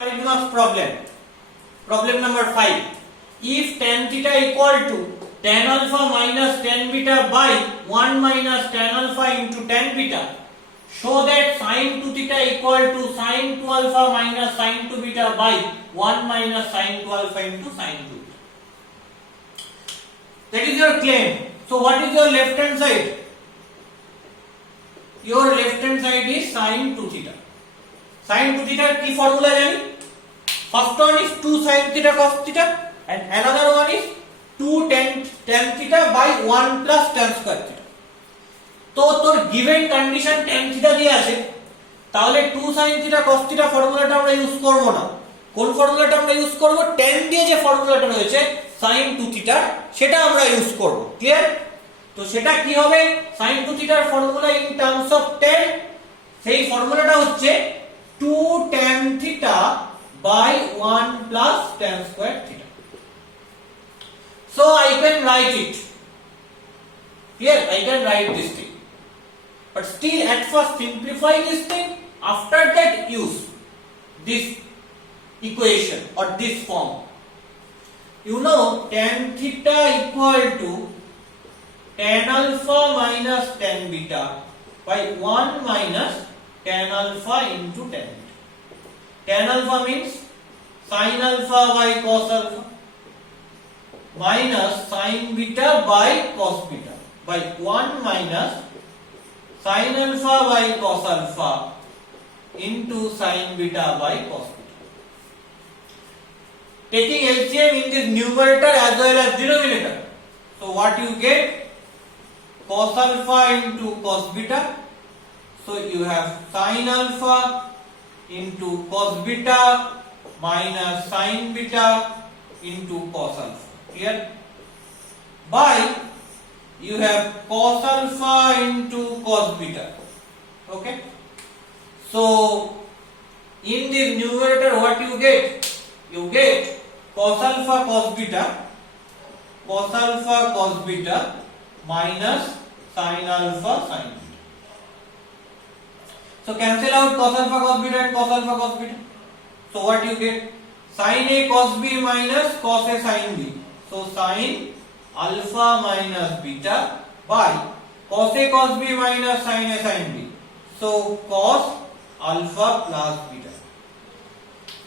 Mark's problem. Problem number 5. If tan theta equal to tan alpha minus tan beta by 1 minus tan alpha into tan beta, show that sin 2 theta equal to sin 2 alpha minus sin 2 beta by 1 minus sin 2 alpha into sin 2 beta. That is your claim. So what is your left hand side? Your left hand side is sin 2 theta. Sin 2 theta की formula जानी? First one is 2 sin theta cos theta and another one is 2 tan theta by 1 plus tan square theta. তো তোর given condition tan theta দিয়ে আছে, তাহলে 2 sin theta cos theta ফর্মুলাটা আমরা use করব না। কোন ফর্মুলাটা আমরা ইউজ করব? tan দিয়ে যে ফর্মুলাটা রয়েছে sin 2 theta সেটা আমরা ইউজ করব। ক্লিয়ার? তো সেটা কি হবে? sin 2 theta এর formula in terms of tan, সেই ফর্মুলাটা হচ্ছে 2 tan theta by 1 plus tan square theta. So I can write it. Here I can write this thing. But still at first simplify this thing, after that use this equation or this form. You know tan theta equal to tan alpha minus tan beta by 1 minus tan alpha into tan beta. Tan alpha means sin alpha by cos alpha minus sin beta by cos beta by 1 minus sin alpha by cos alpha into sin beta by cos beta. Taking LCM in this numerator as well as denominator. So what you get? Cos alpha into cos beta. So you have sin alpha into cos beta minus sin beta into cos alpha. Here by you have cos alpha into cos beta. Okay. So in this numerator what you get? You get cos alpha cos beta minus sin alpha sin beta. So cancel out cos alpha cos beta and cos alpha cos beta. So what you get? Sin A cos B minus cos A sin B. So sin alpha minus beta by cos A cos B minus sin A sin B. So cos alpha plus beta.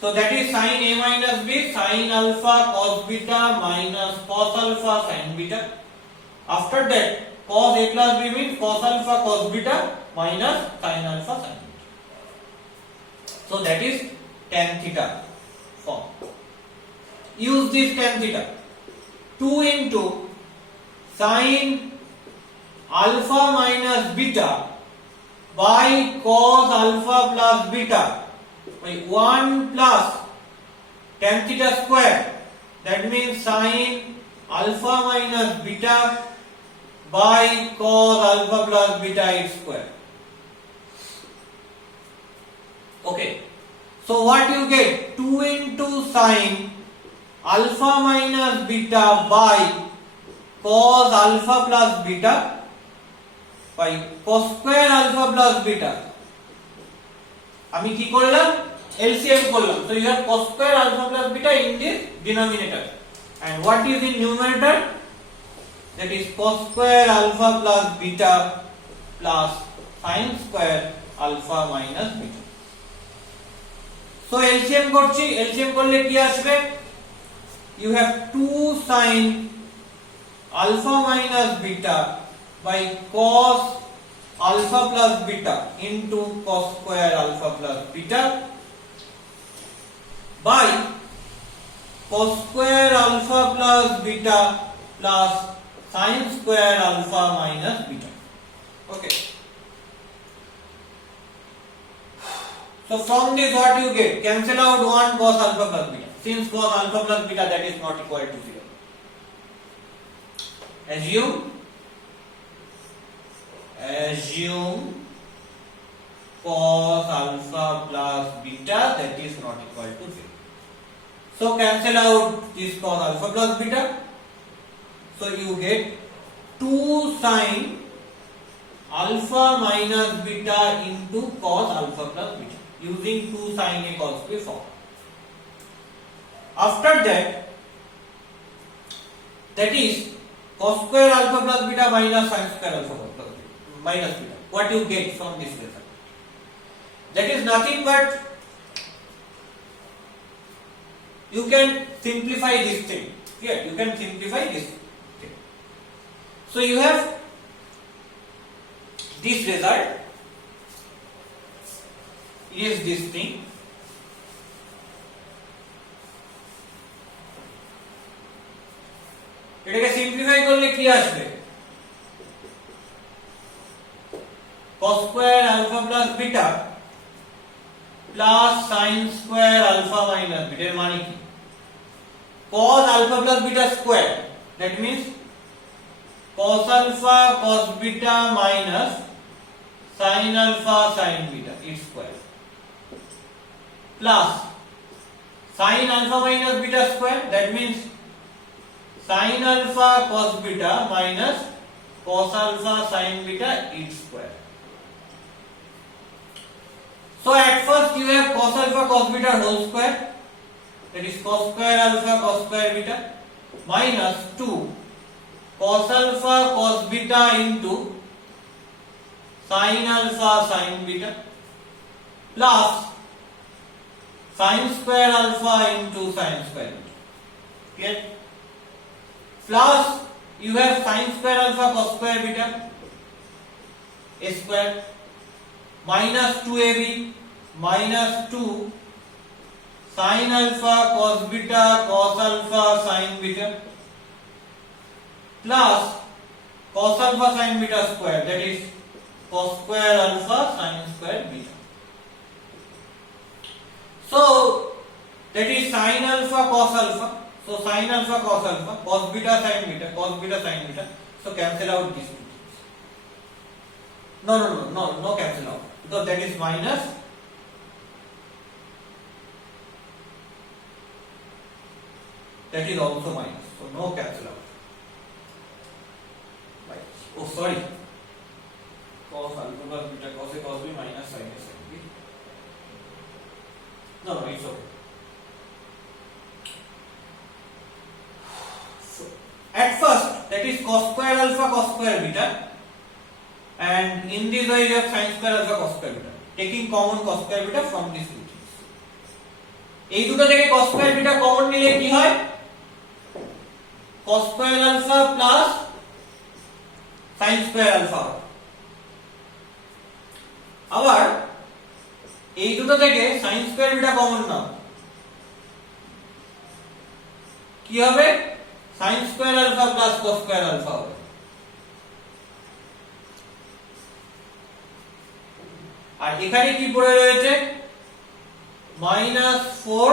So that is sin A minus B, sin alpha cos beta minus cos alpha sin beta. After that cos A plus B means cos alpha cos beta minus sin alpha sin beta. So that is tan theta form. Use this tan theta. 2 into sin alpha minus beta by cos alpha plus beta by 1 plus tan theta square. That means sin alpha minus beta by cos alpha plus beta its square. Okay. So what you get? 2 into sin alpha minus beta by cos alpha plus beta by cos square alpha plus beta. আমি কি করলাম? LCM করলাম. So you have cos square alpha plus beta in this denominator. And what is in numerator? That is cos square alpha plus beta plus sin square alpha minus beta. So LCM করছি, LCM করলে কি আসবে? You have 2 sin alpha minus beta by cos alpha plus beta into cos square alpha plus beta by cos square alpha plus beta plus sin square alpha minus beta. Okay. So from this what you get? Cancel out 1 cos alpha plus beta. Since cos alpha plus beta that is not equal to 0. Assume cos alpha plus beta that is not equal to 0. So cancel out this cos alpha plus beta. So you get 2 sin alpha minus beta into cos alpha plus beta using 2 sin A cos B form. After that is cos square alpha plus beta minus sin square alpha plus minus beta. What you get from this result? That is nothing but you can simplify this thing. Here you can simplify this thing. So you have this result is this thing. এটাকে simplify করলে কি আসবে? cos square alpha plus beta plus sin square alpha minus beta এর মানে কি? cos alpha plus beta square, that means cos alpha cos beta minus sin alpha sin beta its square plus sin alpha minus beta square, that means sin alpha cos beta minus cos alpha sin beta its square. So at first you have cos alpha cos beta whole square, that is cos square alpha cos square beta minus 2 cos alpha cos beta into sin alpha sin beta plus sin square alpha into sin square beta. Clear? Plus you have sin square alpha cos square beta a square minus 2ab minus 2 sin alpha cos beta cos alpha sin beta plus cos alpha sin beta square, that is cos square alpha sin square beta. So that is sin alpha cos alpha. So sin alpha cos alpha cos beta sin beta cos beta sin beta. So cancel out these two things. No cancel out, because that is minus that is also minus, so no cancel out. Right. Oh sorry, cos alpha plus beta cos a cos b minus sin a sin b. No, it's okay. So at first that is cos square alpha cos square beta, and in this way you have sin square alpha cos square beta, taking common cos square beta from these two things. এই দুটো থেকে cos square beta common নিলে কি হয়? cos square alpha plus sin square alpha। আবার এই দুটো থেকে sin square beta কমন নাও, কি হবে? sin square alpha plus cos square alpha হবে। আর এখানে কি পড়ে রয়েছে? -4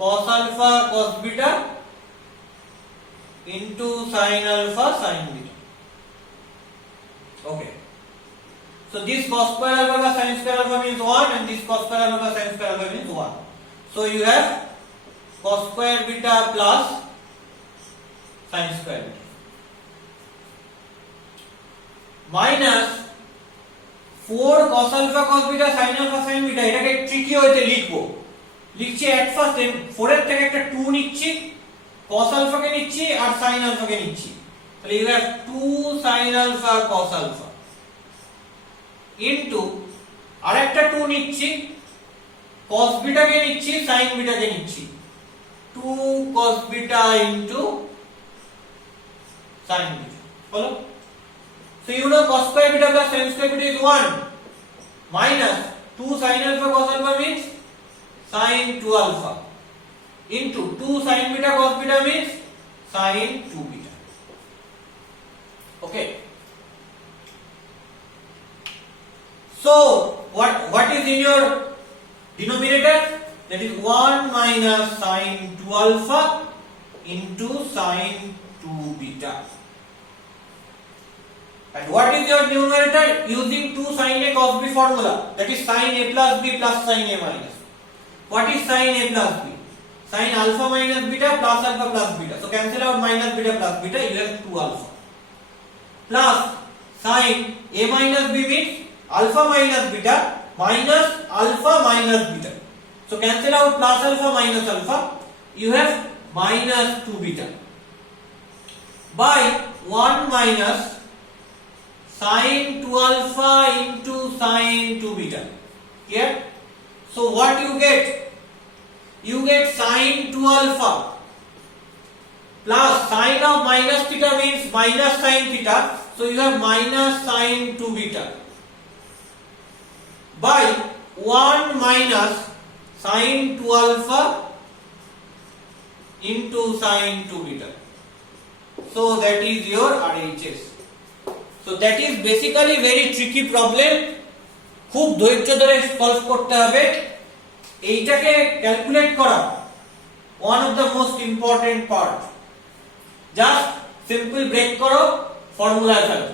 cos alpha cos beta into sin alpha sin beta. Okay, so this cos square alpha plus sin square alpha means 1, and this cos square alpha plus sin square alpha means 1. So you have cos square beta plus sin square beta minus 4 cos alpha cos beta sin alpha sin beta। এটাকে tricky হইতে লিখছি at first 4 এর থেকে একটা 2 নিচ্ছি, cos alpha কে নিচ্ছি আর sin alpha কে নিচ্ছি, তাহলে you have 2 sin alpha cos alpha into আরেকটা 2 নিচ্ছি, cos beta কে নিচ্ছি sin beta কে নিচ্ছি, 2 cos beta into sin beta। বলো, so you know cos square beta plus sin square beta is 1 minus 2 sin alpha cos alpha means sin 2 alpha into 2 sin beta cos beta means sin 2 beta. Okay, so what is in your denominator? That is 1 minus sin 2 alpha into sin 2 beta. And what is your numerator? Using 2 sin a cos b formula, that is sin a plus b plus sin a minus. What is sin a plus b? Sin alpha minus beta plus alpha plus beta. So cancel out minus beta plus beta, you have 2 alpha plus sin a minus b means alpha minus beta minus alpha minus beta. So cancel out plus alpha minus alpha, you have minus 2 beta by 1 minus sin 2 alpha into sin 2 beta. Clear? So what you get? You get sin 2 alpha plus sin of minus theta means minus sin theta. So you have minus sin 2 beta by 1 minus sin 2 alpha into sin 2 beta. So that is your RHS. So that is basically very tricky problem. খুব ধৈর্য ধরে solve করতে হবে। এইটাকে calculate করা one of the most important part. Just simple break করো, ফর্মুলায় ফেলো।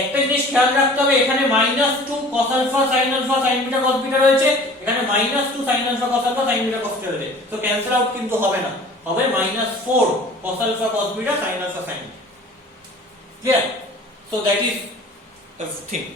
একটা জিনিস খেয়াল রাখতে হবে, এখানে -2 cos alpha sin alpha sin beta cos beta রয়েছে, এখানে -2 sin alpha cos alpha sin beta cos beta রয়েছে। তো ক্যান্সেল আউট কিন্তু হবে না, হবে -4 cos alpha cos beta sin alpha sin beta. Clear? So that is the thing.